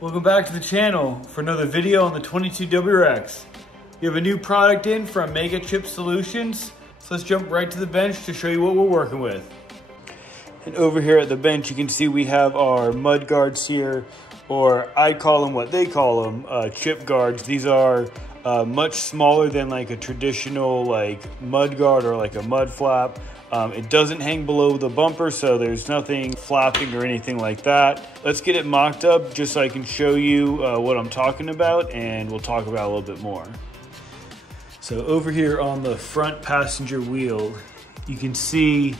Welcome back to the channel for another video on the 22 WRX. We have a new product in from Megachip Solutions, so let's jump right to the bench to show you what we're working with. And over here at the bench, you can see we have our mud guards here, or I call them what they call them, chip guards. These are much smaller than like a traditional like mud guard or like a mud flap. It doesn't hang below the bumper, so there's nothing flapping or anything like that. Let's get it mocked up just so I can show you what I'm talking about, and we'll talk about it a little bit more. So over here on the front passenger wheel, you can see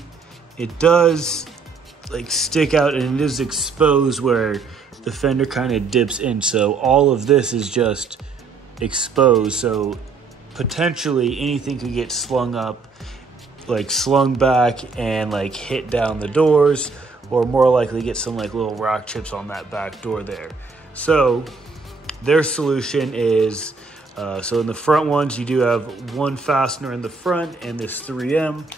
it does like stick out and it is exposed where the fender kind of dips in. So all of this is just exposed. So potentially anything could get slung up, like slung back and like hit down the doors, or more likely get some like little rock chips on that back door there. So their solution is, so in the front ones, you do have one fastener in the front and this 3M.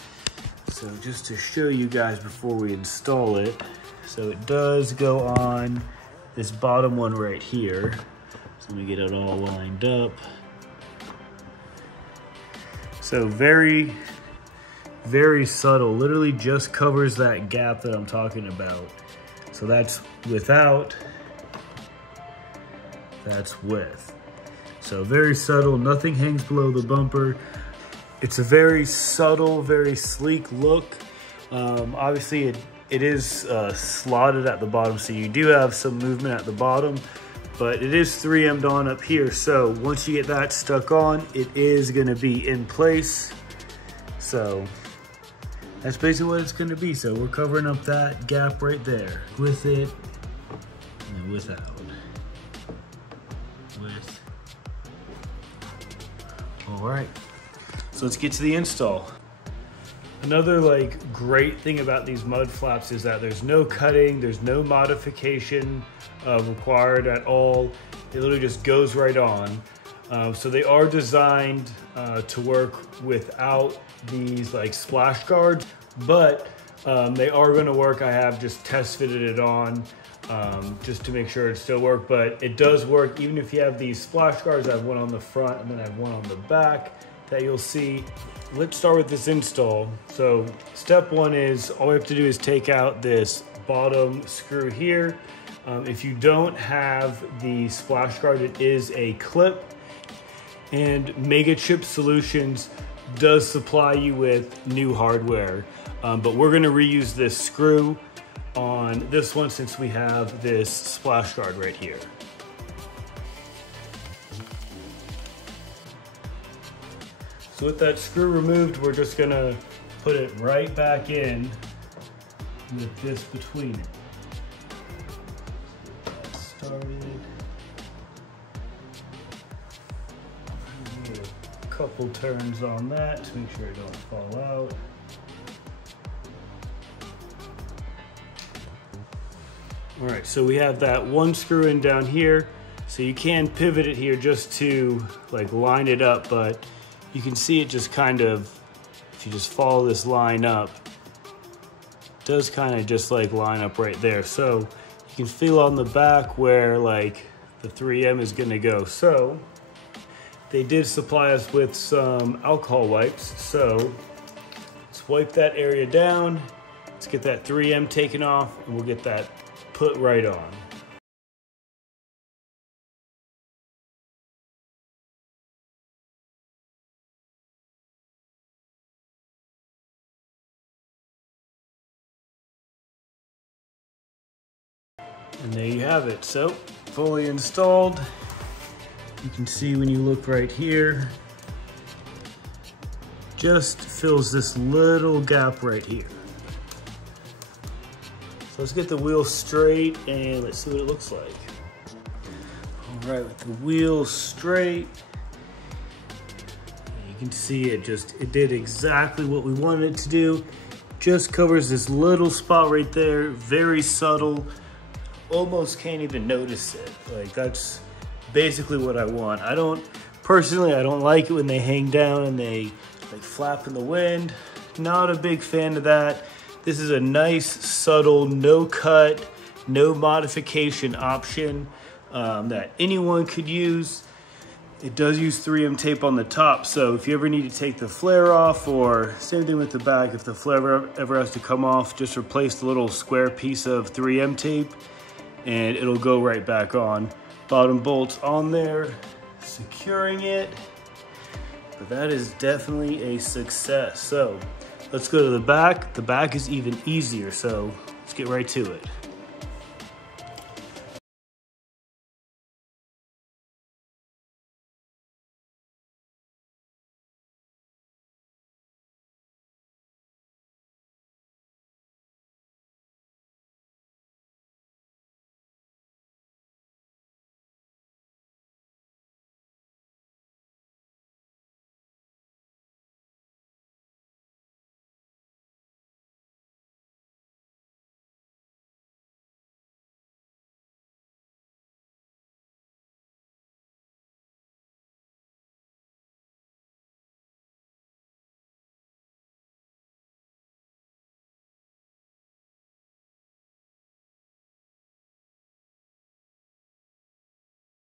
So just to show you guys before we install it, so it does go on this bottom one right here. So let me get it all lined up. So very subtle, literally just covers that gap that I'm talking about. So that's without, that's with. So very subtle, nothing hangs below the bumper. It's a very subtle, very sleek look. Obviously it is slotted at the bottom, so you do have some movement at the bottom, but it is 3M'd on up here. So once you get that stuck on, it is gonna be in place. So that's basically what it's gonna be. So we're covering up that gap right there with it and without. With. All right, so let's get to the install. Another like great thing about these mud flaps is that there's no cutting, there's no modification required at all. It literally just goes right on. So they are designed to work without these like splash guards, but they are going to work. I have just test fitted it on just to make sure it still works, but it does work even if you have these splash guards. I have one on the front and then I have one on the back that you'll see. Let's start with this install. So step one is all we have to do is take out this bottom screw here. If you don't have the splash guard, it is a clip, and Megachip Solutions does supply you with new hardware, but we're gonna reuse this screw on this one since we have this splash guard right here. So with that screw removed, we're just gonna put it right back in with this between it. Get that started. Give it a couple turns on that to make sure it don't fall out. All right, so we have that one screw in down here. So you can pivot it here just to like line it up, but you can see it just kind of, if you just follow this line up, it does kind of just like line up right there. So you can feel on the back where like the 3M is gonna go. So they did supply us with some alcohol wipes. So let's wipe that area down. Let's get that 3M taken off and we'll get that put right on. And there you have it. So fully installed. You can see when you look right here, just fills this little gap right here. So let's get the wheel straight and let's see what it looks like. All right, with the wheel straight, you can see it did exactly what we wanted it to do. Just covers this little spot right there, very subtle. Almost can't even notice it. Like that's basically what I want. Personally, I don't like it when they hang down and they like flap in the wind. Not a big fan of that. This is a nice, subtle, no cut, no modification option. that anyone could use. It does use 3M tape on the top, so if you ever need to take the flare off, or same thing with the back, if the flare ever has to come off, just replace the little square piece of 3M tape and it'll go right back on. Bottom bolt's on there, securing it, but that is definitely a success. So let's go to the back. The back is even easier, so let's get right to it.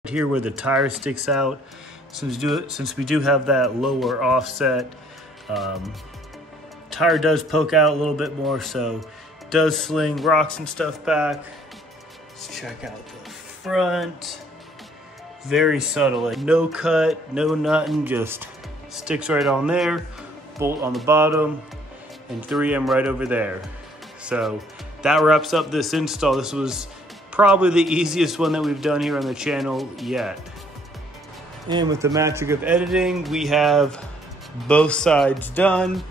Here where the tire sticks out, since we do have that lower offset, tire does poke out a little bit more, so it does sling rocks and stuff back. Let's check out the front. Very subtle, like no cut, no nothing, just sticks right on there, bolt on the bottom, and 3M right over there. So that wraps up this install. This was probably the easiest one that we've done here on the channel yet. And with the magic of editing, we have both sides done.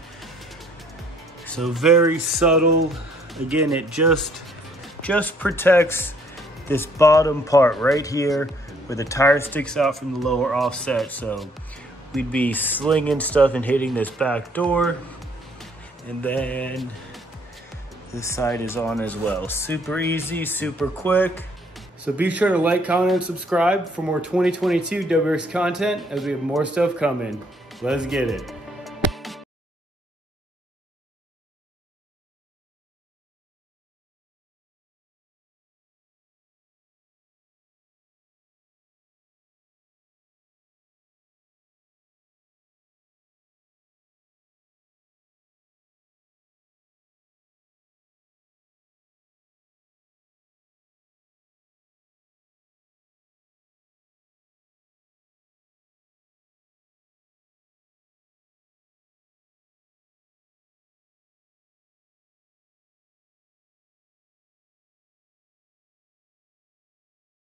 So very subtle. Again, it just protects this bottom part right here where the tire sticks out from the lower offset. So we'd be slinging stuff and hitting this back door. And then this side is on as well. Super easy, super quick. So be sure to like, comment, and subscribe for more 2022 WRX content as we have more stuff coming. Let's get it.